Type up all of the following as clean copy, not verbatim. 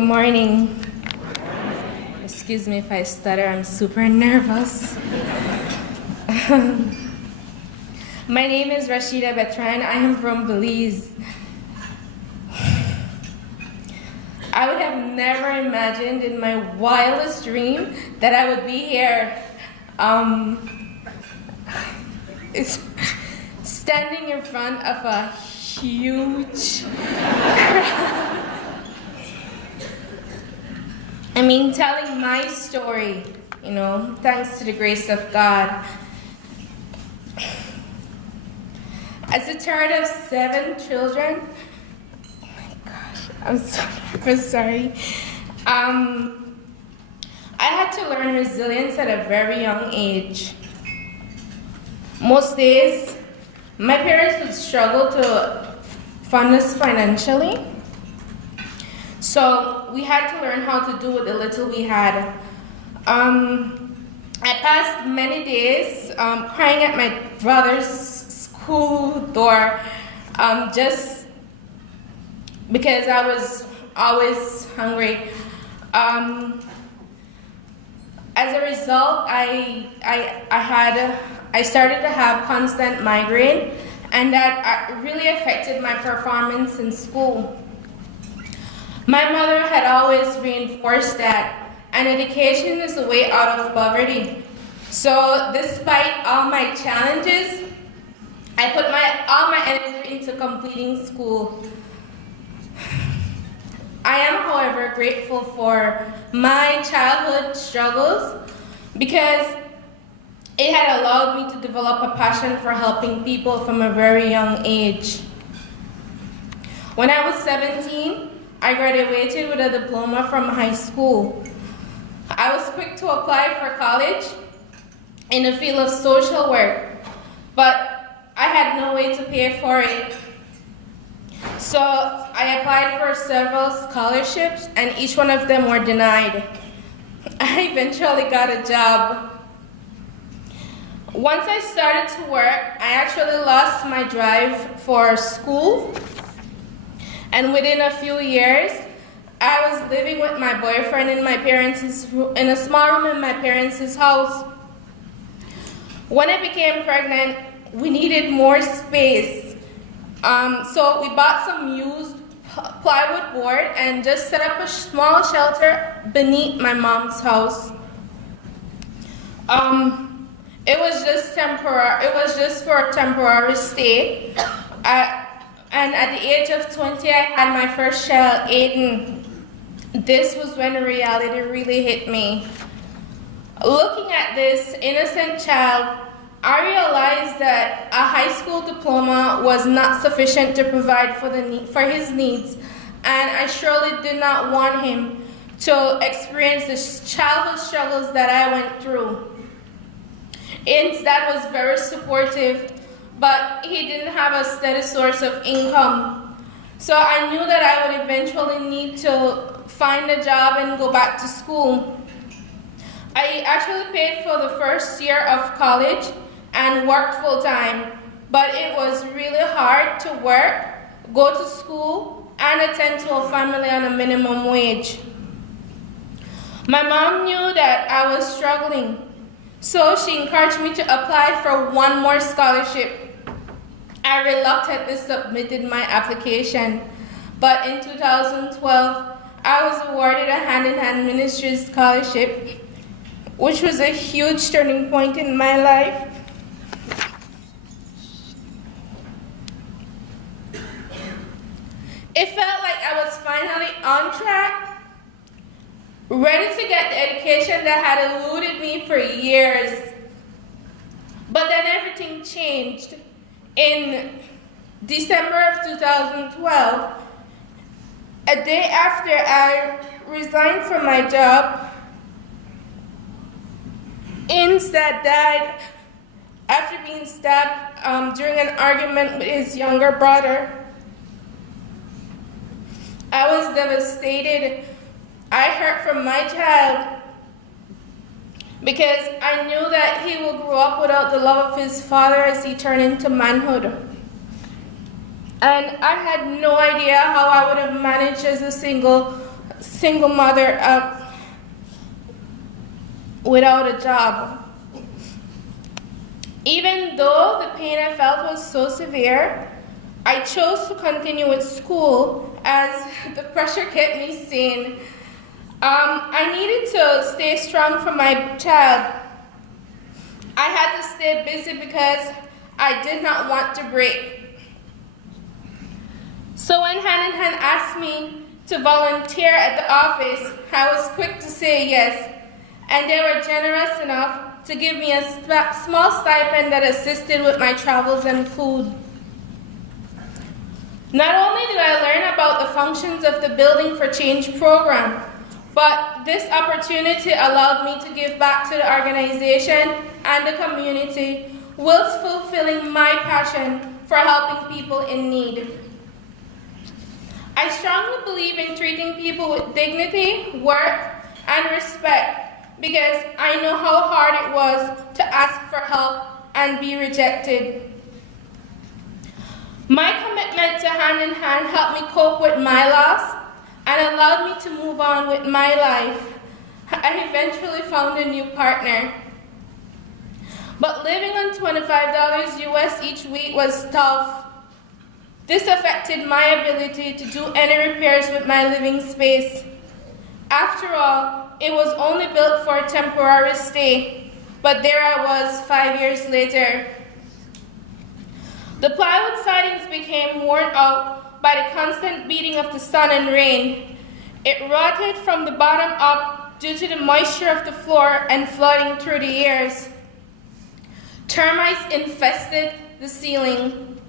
Good morning. Excuse me if I stutter, I'm super nervous. My name is Rashida Bethran. I am from Belize. I would have never imagined in my wildest dream that I would be here. It's standing in front of a huge crowd. Telling my story, thanks to the grace of God. As the third of 7 children, oh my gosh, I'm so sorry. I had to learn resilience at a very young age. Most days, my parents would struggle to fund us financially. So we had to learn how to do with the little we had. I passed many days crying at my brother's school door just because I was always hungry. As a result, I started to have constant migraine, and that really affected my performance in school. My mother had always reinforced that an education is a way out of poverty. So despite all my challenges, I put all my energy into completing school. I am, however, grateful for my childhood struggles because it had allowed me to develop a passion for helping people from a very young age. When I was 17, I graduated with a diploma from high school. I was quick to apply for college in the field of social work, but I had no way to pay for it. So I applied for several scholarships, and each one of them were denied. I eventually got a job. Once I started to work, I actually lost my drive for school. And within a few years, I was living with my boyfriend in a small room in my parents' house. When I became pregnant, we needed more space. So we bought some used plywood board and just set up a small shelter beneath my mom's house. It was just temporary. It was just for a temporary stay. And at the age of 20, I had my first child, Aiden. This was when reality really hit me. Looking at this innocent child, I realized that a high school diploma was not sufficient to provide for his needs, and I surely did not want him to experience the childhood struggles that I went through. Aid's dad was very supportive, but he didn't have a steady source of income. So I knew that I would eventually need to find a job and go back to school. I actually paid for the first year of college and worked full-time, but it was really hard to work, go to school, and attend to a family on a minimum wage. My mom knew that I was struggling, so she encouraged me to apply for one more scholarship. I reluctantly submitted my application, but in 2012, I was awarded a hand-in-hand ministry scholarship, which was a huge turning point in my life. It felt like I was finally on track, ready to get the education that had eluded me for years. But then everything changed. In December of 2012, a day after I resigned from my job, Aid's dad died after being stabbed during an argument with his younger brother. I was devastated. I heard from my child because I knew that he will grow up without the love of his father as he turned into manhood. And I had no idea how I would have managed as a single single mother without a job. Even though the pain I felt was so severe, I chose to continue with school as the pressure kept me sane. I needed to stay strong for my child. I had to stay busy because I did not want to break. So when Hand in Hand asked me to volunteer at the office, I was quick to say yes, and they were generous enough to give me a small stipend that assisted with my travels and food. Not only did I learn about the functions of the Building for Change program, but this opportunity allowed me to give back to the organization and the community whilst fulfilling my passion for helping people in need. I strongly believe in treating people with dignity, worth, and respect because I know how hard it was to ask for help and be rejected. My commitment to Hand in Hand helped me cope with my loss and allowed me to move on with my life. I eventually found a new partner. But living on $25 US each week was tough. This affected my ability to do any repairs with my living space. After all, it was only built for a temporary stay, but there I was 5 years later. The plywood sidings became worn out by the constant beating of the sun and rain. It rotted from the bottom up due to the moisture of the floor and flooding through the years. Termites infested the ceiling.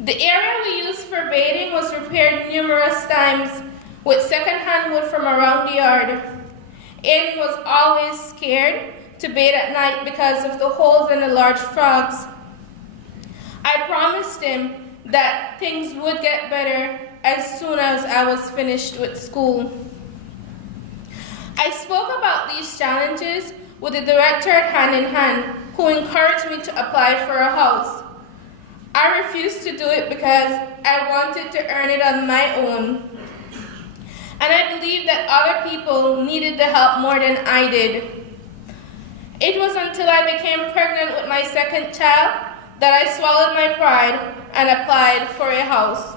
The area we used for bathing was repaired numerous times with second-hand wood from around the yard. Aiden was always scared to bathe at night because of the holes and the large frogs. I promised him that things would get better as soon as I was finished with school. I spoke about these challenges with the director at Hand in Hand, who encouraged me to apply for a house. I refused to do it because I wanted to earn it on my own. And I believed that other people needed the help more than I did. It was until I became pregnant with my second child that I swallowed my pride and applied for a house.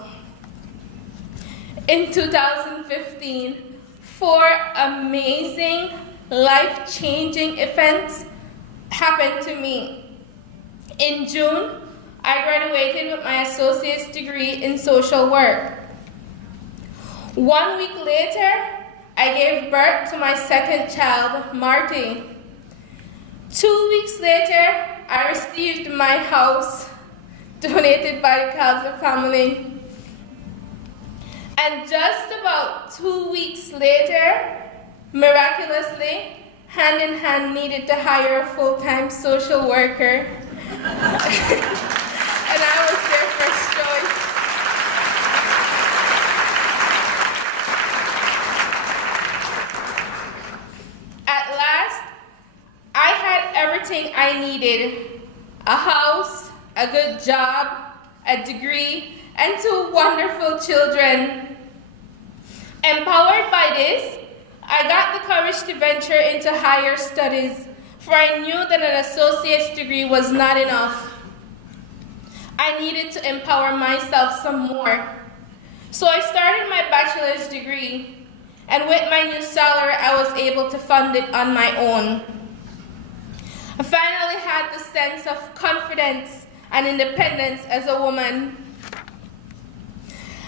In 2015, 4 amazing, life-changing events happened to me. In June, I graduated with my associate's degree in social work. 1 week later, I gave birth to my second child, Marty. 2 weeks later, I received my house donated by the Calza family. And just about 2 weeks later, miraculously, Hand in Hand needed to hire a full-time social worker. And I was their first choice. At last, I had everything I needed: a house, a good job, a degree, and 2 wonderful children. Empowered by this, I got the courage to venture into higher studies, for I knew that an associate's degree was not enough. I needed to empower myself some more. So I started my bachelor's degree, and with my new salary, I was able to fund it on my own. I finally had the sense of confidence and independence as a woman.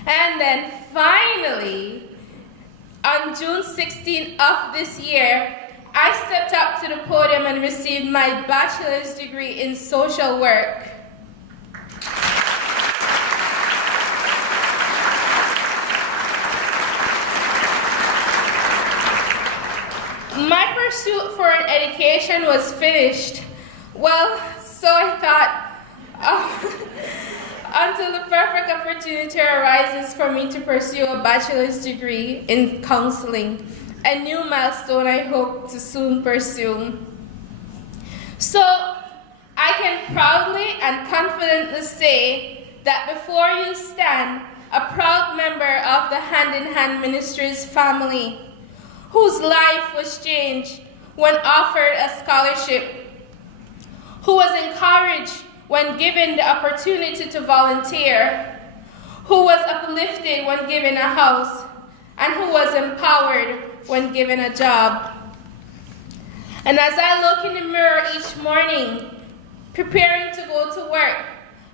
And then finally, on June 16th of this year, I stepped up to the podium and received my bachelor's degree in social work. My pursuit for an education was finished. Well, so I thought, until the perfect opportunity arises for me to pursue a bachelor's degree in counseling, a new milestone I hope to soon pursue. So I can proudly and confidently say that before you stand, a proud member of the Hand in Hand Ministries family, whose life was changed when offered a scholarship, who was encouraged when given the opportunity to volunteer, who was uplifted when given a house, and who was empowered when given a job. And as I look in the mirror each morning, preparing to go to work,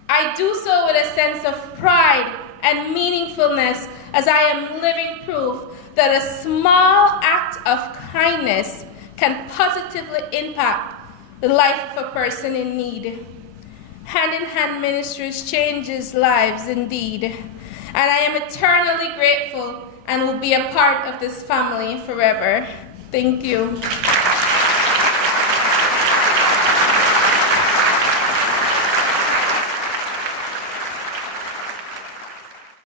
I do so with a sense of pride and meaningfulness, as I am living proof that a small act of kindness can positively impact the life of a person in need. Hand in Hand Ministries changes lives indeed, and I am eternally grateful and will be a part of this family forever. Thank you.